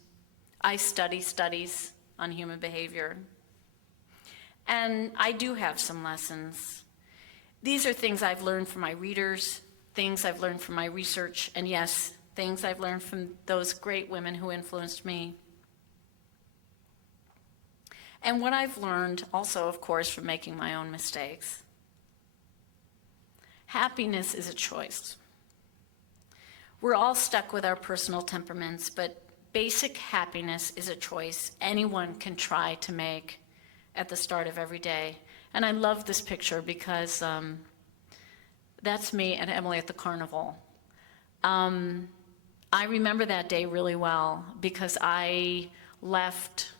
I study studies on human behavior. And I do have some lessons. These are things I've learned from my readers, things I've learned from my research, and yes, things I've learned from those great women who influenced me. And what I've learned also, of course, from making my own mistakes. Happiness is a choice. We're all stuck with our personal temperaments, but basic happiness is a choice anyone can try to make at the start of every day. And I love this picture because that's me and Emily at the carnival. I remember that day really well because I left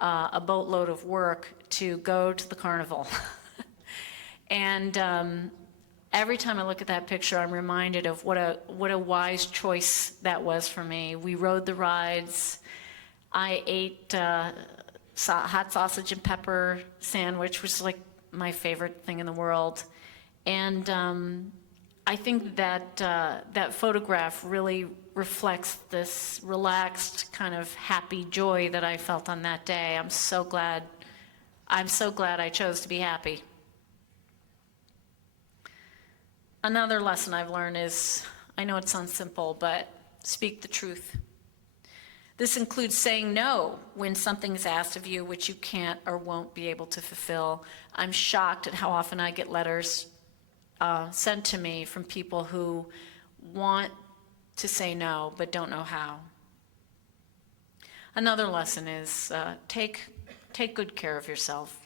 a boatload of work to go to the carnival. And every time I look at that picture, I'm reminded of what a wise choice that was for me. We rode the rides. I ate hot sausage and pepper sandwich, which is like my favorite thing in the world. And I think that that photograph really reflects this relaxed kind of happy joy that I felt on that day. I'm so glad I chose to be happy. Another lesson I've learned is, I know it sounds simple, but speak the truth. This includes saying no when something is asked of you which you can't or won't be able to fulfill. I'm shocked at how often I get letters sent to me from people who want to say no but don't know how. Another lesson is take good care of yourself.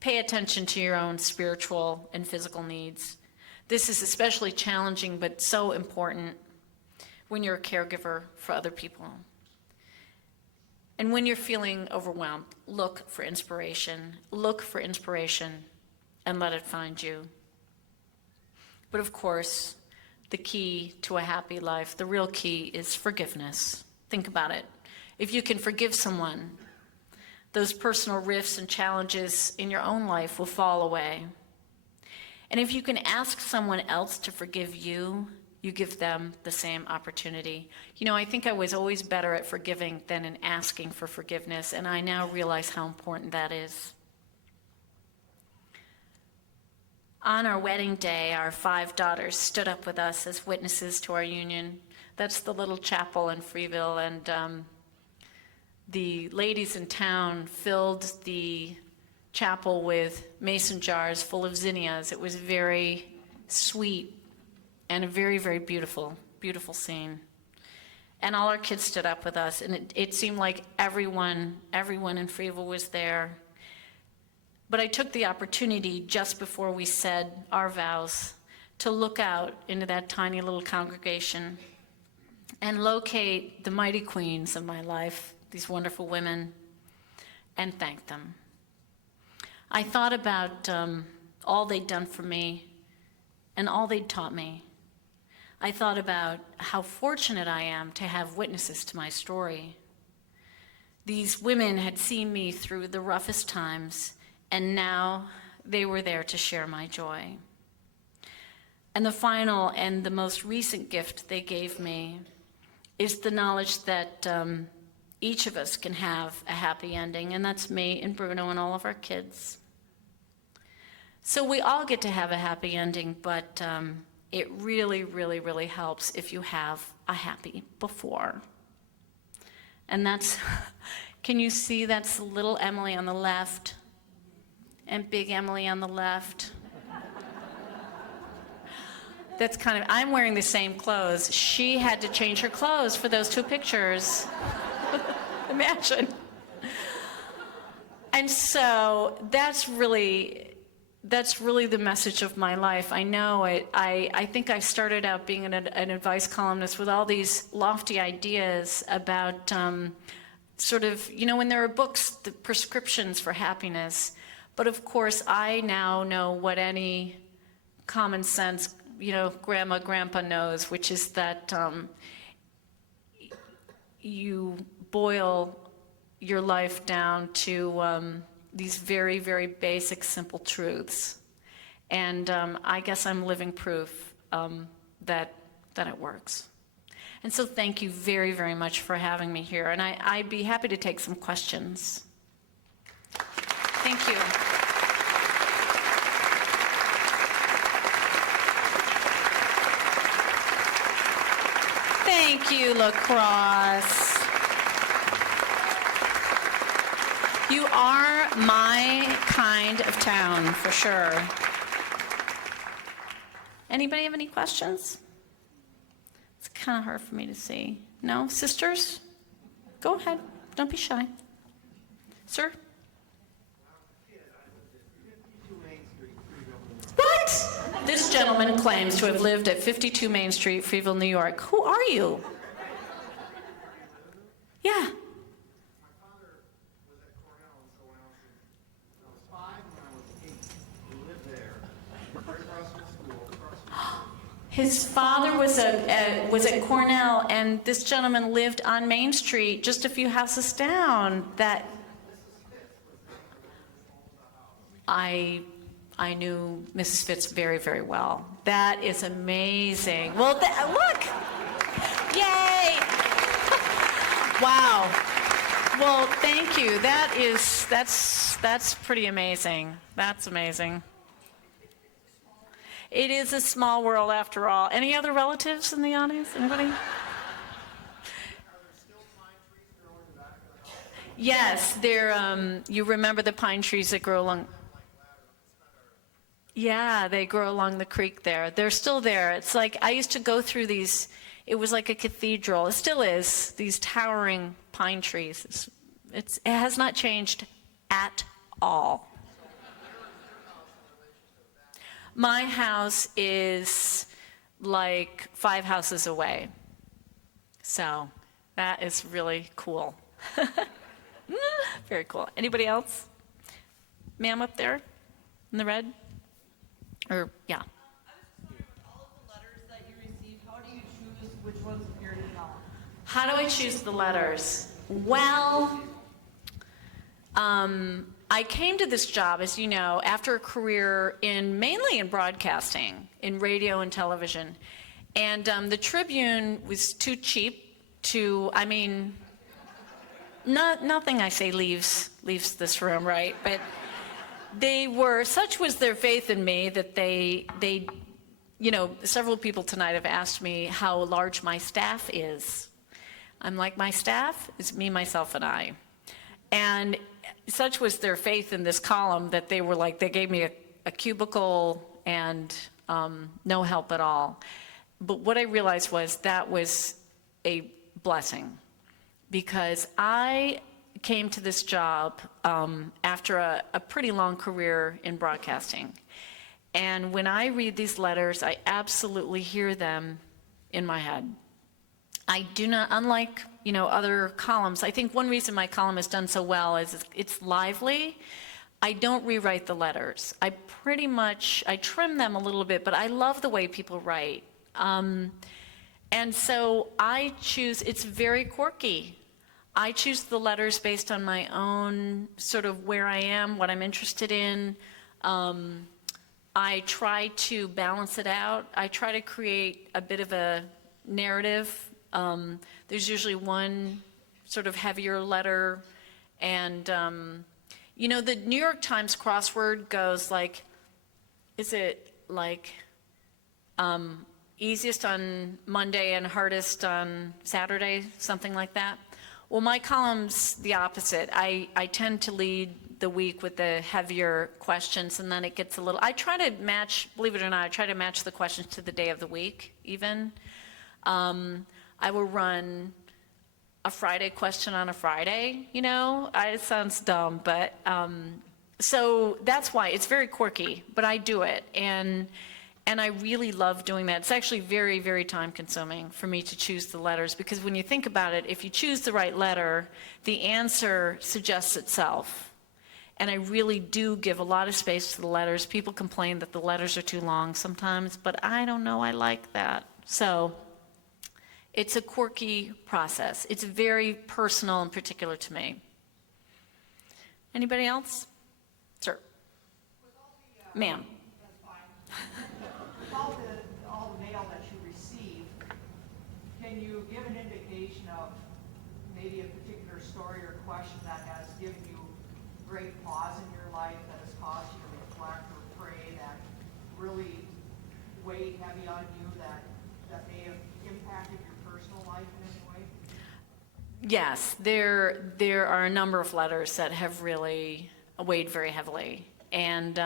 Pay attention to your own spiritual and physical needs. This is especially challenging but so important when you're a caregiver for other people. And when you're feeling overwhelmed, look for inspiration. Look for inspiration and let it find you. But of course, the key to a happy life, the real key is forgiveness. Think about it. If you can forgive someone, those personal rifts and challenges in your own life will fall away. And if you can ask someone else to forgive you, you give them the same opportunity. I think I was always better at forgiving than in asking for forgiveness, and I now realize how important that is. On our wedding day, our 5 daughters stood up with us as witnesses to our union. That's the little chapel in Freeville, and the ladies in town filled the chapel with mason jars full of zinnias. It was very sweet and a very, very beautiful, beautiful scene. And all our kids stood up with us, and it seemed like everyone in Freeville was there. But I took the opportunity just before we said our vows to look out into that tiny little congregation and locate the mighty queens of my life, these wonderful women, and thank them. I thought about all they'd done for me and all they'd taught me. I thought about how fortunate I am to have witnesses to my story. These women had seen me through the roughest times, and now they were there to share my joy. And the final and the most recent gift they gave me is the knowledge that each of us can have a happy ending, and that's me and Bruno and all of our kids. So we all get to have a happy ending, but it really, really, really helps if you have a happy before. And that's, can you see that's little Emily on the left and big Emily on the left? That's kind of, I'm wearing the same clothes. She had to change her clothes for those two pictures. Imagine. And so that's really the message of my life. I know it. I think I started out being an advice columnist with all these lofty ideas about sort of, you know, when there are books, the prescriptions for happiness. But of course, I now know what any common sense, you know, grandma, grandpa knows, which is that you boil your life down to these very, very basic, simple truths. And I guess I'm living proof that it works. And so thank you very, very much for having me here. And I'd be happy to take some questions. Thank you. Thank you, La Crosse. You are my kind of town, for sure. Anybody have any questions? It's kind of hard for me to see. No? Sisters? Go ahead. Don't be shy. Sir? What? This gentleman claims to have lived at 52 Main Street, Freeville, New York. Who are you? Yeah. His father was at Cornell, and this gentleman lived on Main Street, just a few houses down. That I knew Mrs. Fitz very, very well. That is amazing. Well, look! Yay! Wow. Well, thank you. That's pretty amazing. That's amazing. It is a small world after all. Any other relatives in the audience? Anybody? Yes, you remember the pine trees that grow along. Yeah, they grow along the creek there. They're still there. It's like, I used to go through these, it was like a cathedral. It still is, these towering pine trees. It has not changed at all. My house is like 5 houses away. So that is really cool. Very cool. Anybody else? Ma'am up there in the red? Or, yeah. I was just wondering, with all of the letters that you received, how do you choose which ones appear to tell? How do I choose the letters? Well, I came to this job, as you know, after a career mainly in broadcasting, in radio and television. And the Tribune was too cheap to, I mean, nothing I say leaves this room, right? But such was their faith in me that they, you know, several people tonight have asked me how large my staff is. I'm like, my staff is me, myself, and I. And such was their faith in this column that they were like, they gave me a cubicle and no help at all. But what I realized was that was a blessing, because I came to this job after a pretty long career in broadcasting. And when I read these letters, I absolutely hear them in my head. I do not, unlike, you know, other columns, I think one reason my column has done so well is it's lively. I don't rewrite the letters. I trim them a little bit, but I love the way people write. And so I choose, it's very quirky. I choose the letters based on my own sort of where I am, what I'm interested in, I try to balance it out. I try to create a bit of a narrative. There's usually one sort of heavier letter, and you know, the New York Times crossword goes like, is it like easiest on Monday and hardest on Saturday, something like that? Well, my column's the opposite. I tend to lead the week with the heavier questions, and then it gets a little, I try to match, believe it or not, I try to match the questions to the day of the week even. I will run a Friday question on a Friday, you know? It sounds dumb, but, so that's why, it's very quirky, but I do it, and I really love doing that. It's actually very, very time consuming for me to choose the letters, because when you think about it, if you choose the right letter, the answer suggests itself. And I really do give a lot of space to the letters. People complain that the letters are too long sometimes, but I don't know, I like that. So it's a quirky process. It's very personal and particular to me. Anybody else? Sir. Ma'am. With all the mail that you receive, can you give an indication of maybe a particular story or question that has given you great pause in your life, that has caused you to reflect or pray, that really weighed heavy on you, that may have impacted your personal life in any way? Yes, there are a number of letters that have really weighed very heavily. And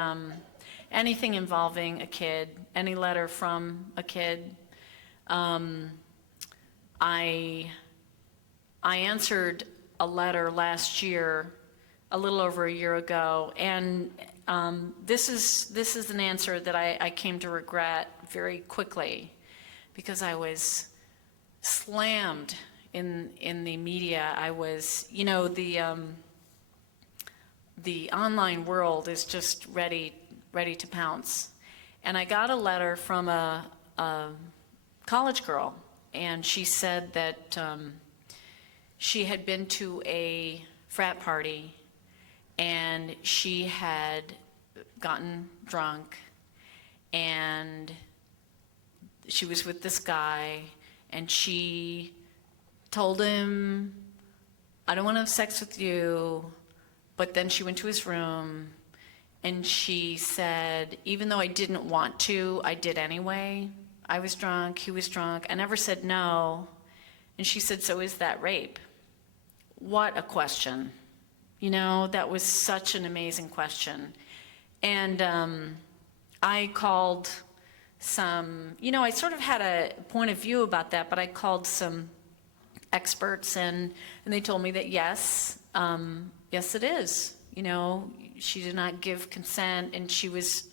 anything involving a kid, any letter from a kid. I answered a letter last year, a little over a year ago, and this is an answer that I came to regret very quickly, because I was slammed in the media. I was, you know, the online world is just ready to pounce. And I got a letter from a college girl, and she said that she had been to a frat party, and she had gotten drunk, and she was with this guy, and she told him, I don't want to have sex with you. But then she went to his room, and she said, even though I didn't want to, I did anyway. I was drunk, he was drunk. I never said no. And she said, so is that rape? What a question. You know, that was such an amazing question. And I called some, you know, I sort of had a point of view about that, but I called some experts, and they told me that yes, yes it is. You know, she did not give consent, and she was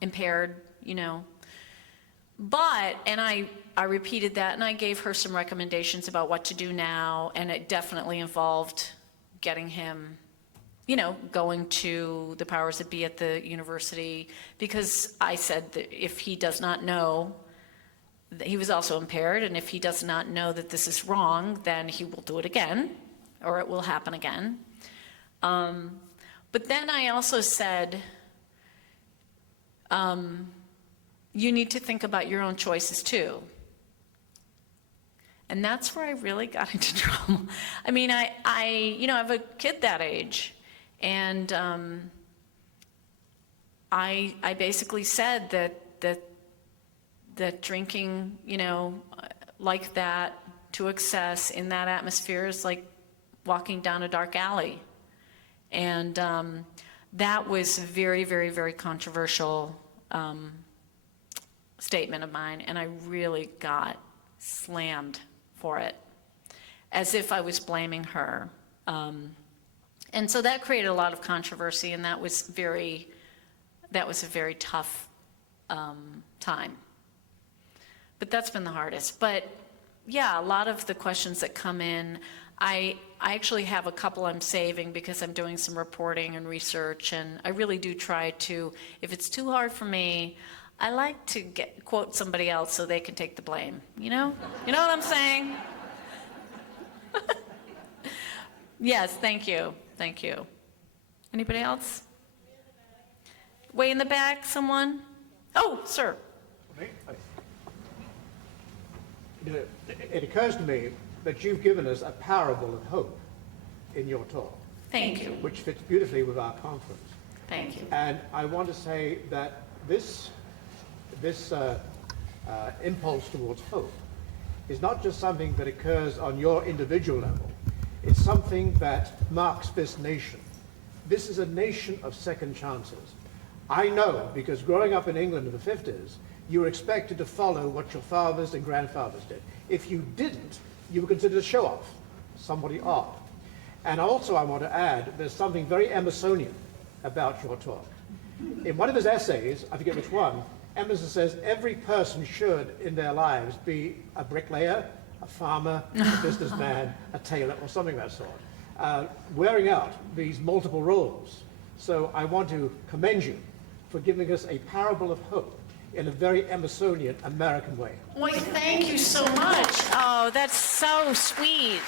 impaired, you know. But, and I repeated that, and I gave her some recommendations about what to do now, and it definitely involved getting him, you know, going to the powers that be at the university, because I said that if he does not know that he was also impaired, and if he does not know that this is wrong, then he will do it again, or it will happen again. But then I also said, you need to think about your own choices too. And that's where I really got into trouble. I mean, I you know, I have a kid that age, and I basically said that drinking, you know, like that to excess in that atmosphere is like walking down a dark alley. And that was a very, very, very controversial statement of mine, and I really got slammed for it, as if I was blaming her. And so that created a lot of controversy, and that was a very tough time. But that's been the hardest. But yeah, a lot of the questions that come in, I actually have a couple I'm saving because I'm doing some reporting and research, and I really do try to, if it's too hard for me, I like to quote somebody else so they can take the blame, you know? You know what I'm saying? Yes, thank you. Thank you. Anybody else? way in the back, someone? Oh, sir. You know, it occurs to me that you've given us a parable of hope in your talk, Thank you. which fits beautifully with our conference. Thank you. And I want to say that this impulse towards hope is not just something that occurs on your individual level. It's something that marks this nation. This is a nation of second chances. I know, because growing up in England in the 50s, you were expected to follow what your fathers and grandfathers did. If you didn't, you were considered a show-off, somebody odd. And also I want to add, there's something very Emersonian about your talk. In one of his essays, I forget which one, Emerson says every person should, in their lives, be a bricklayer, a farmer, a businessman, a tailor, or something of that sort, wearing out these multiple roles. So I want to commend you for giving us a parable of hope in a very Emersonian American way. Well, thank you so much. Oh, that's so sweet.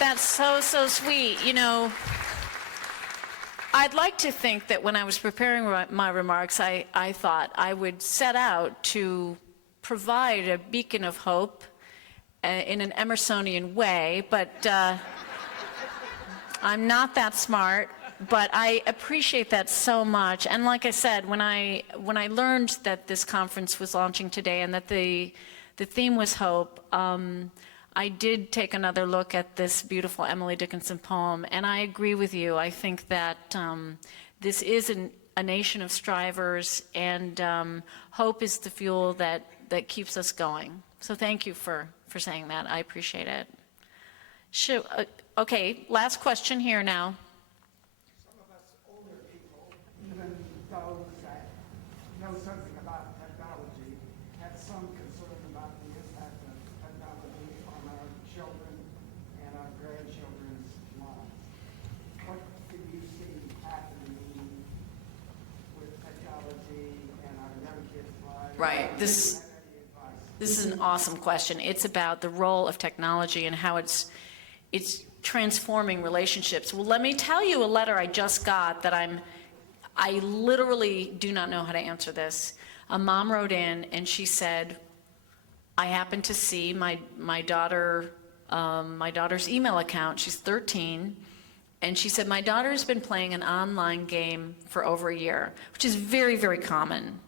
That's so, so sweet. You know, I'd like to think that when I was preparing my remarks, I thought I would set out to provide a beacon of hope in an Emersonian way, but I'm not that smart. But I appreciate that so much. And like I said, when I learned that this conference was launching today and that the theme was hope, I did take another look at this beautiful Emily Dickinson poem, and I agree with you. I think that this is a nation of strivers, and hope is the fuel that keeps us going. So thank you for saying that. I appreciate it. Okay, last question here now. Those that know something about technology have some concern about the impact of technology on our children and our grandchildren's lives. What do you see happening with technology and our young kids' lives? Right. This is an awesome question. It's about the role of technology and how it's transforming relationships. Well, let me tell you a letter I just got that I literally do not know how to answer this. A mom wrote in and she said, I happened to see my daughter's email account. She's 13. And she said, my daughter's been playing an online game for over a year, which is very, very common.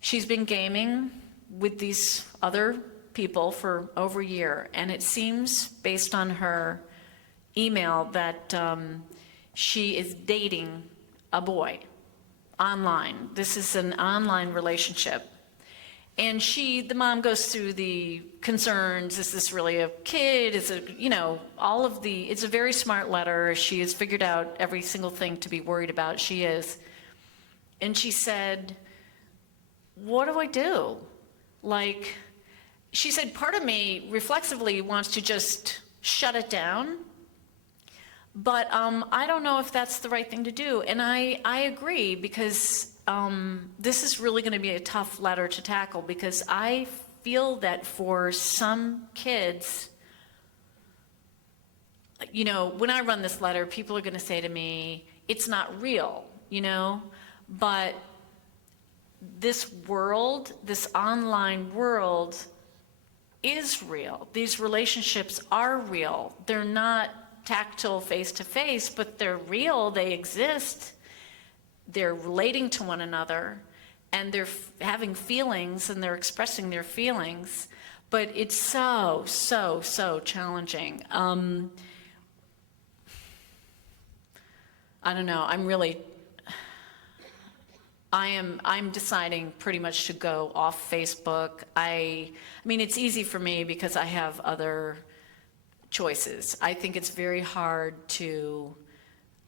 She's been gaming with these other people for over a year. And it seems, based on her email, that she is dating a boy online. This is an online relationship. And the mom goes through the concerns. Is this really a kid? Is it, it's a very smart letter. She has figured out every single thing to be worried about. She is. And she said, what do I do? She said, part of me reflexively wants to just shut it down. But I don't know if that's the right thing to do. And I agree, because this is really going to be a tough letter to tackle, because I feel that for some kids, when I run this letter, people are going to say to me, it's not real, but this world, this online world is real. These relationships are real. They're not tactile face-to-face, but they're real, they exist, they're relating to one another, and they're having feelings, and they're expressing their feelings, but it's so, so, so challenging. I don't know, I'm deciding pretty much to go off Facebook. I mean, it's easy for me because I have other choices. I think it's very hard to,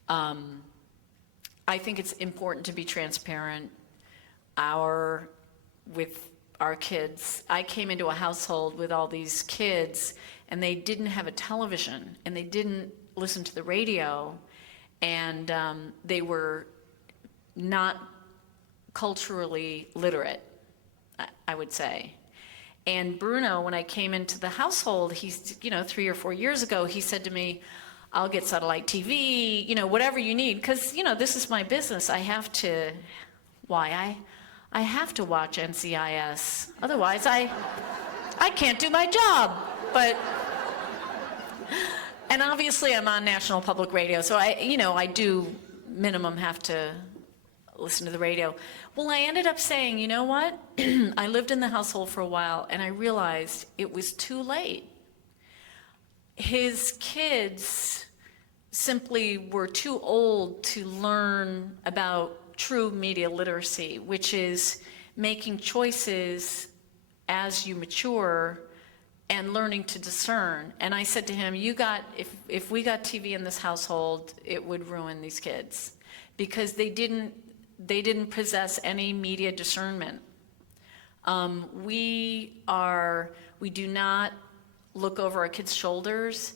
I think it's important to be transparent with our kids. I came into a household with all these kids, and they didn't have a television, and they didn't listen to the radio, and they were not culturally literate, I would say. And Bruno, when I came into the household, he's, 3 or 4 years ago, he said to me, I'll get satellite TV, whatever you need, because, this is my business. I have to, I have to watch NCIS. Otherwise, I can't do my job. And obviously I'm on National Public Radio, so I do minimum have to listen to the radio. Well, I ended up saying, you know what? I lived in the household for a while, and I realized it was too late. His kids simply were too old to learn about true media literacy, which is making choices as you mature and learning to discern. And I said to him, if we got TV in this household, it would ruin these kids, because they didn't possess any media discernment. We do not look over our kids' shoulders,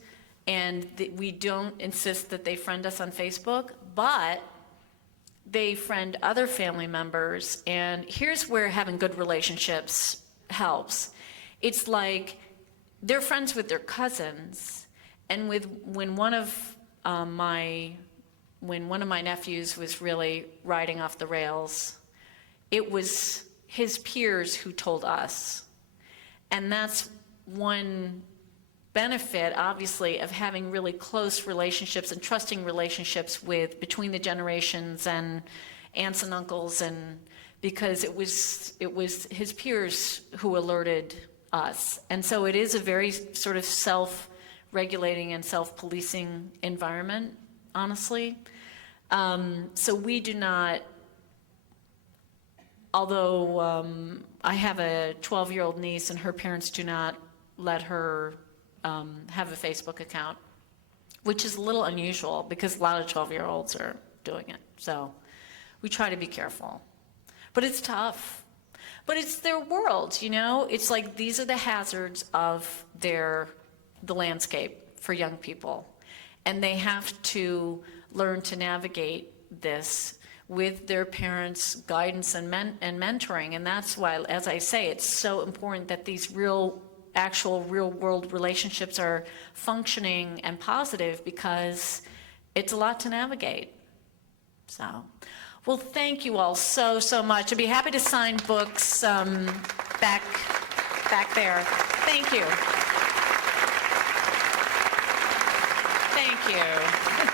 and we don't insist that they friend us on Facebook, but they friend other family members. And here's where having good relationships helps. It's like they're friends with their cousins, and when one of my nephews was really riding off the rails, it was his peers who told us. And that's one benefit, obviously, of having really close relationships and trusting relationships between the generations and aunts and uncles, and because it was his peers who alerted us. And so it is a very sort of self-regulating and self-policing environment, honestly. So we do not, although I have a 12-year-old niece and her parents do not let her have a Facebook account, which is a little unusual because a lot of 12-year-olds are doing it. So we try to be careful. But it's tough. But it's their world, It's like these are the hazards of the landscape for young people. And they have to learn to navigate this with their parents' guidance and mentoring. And that's why, as I say, it's so important that these actual real-world relationships are functioning and positive, because it's a lot to navigate. So, well, thank you all so much. I'd be happy to sign books back there. Thank you. Thank you.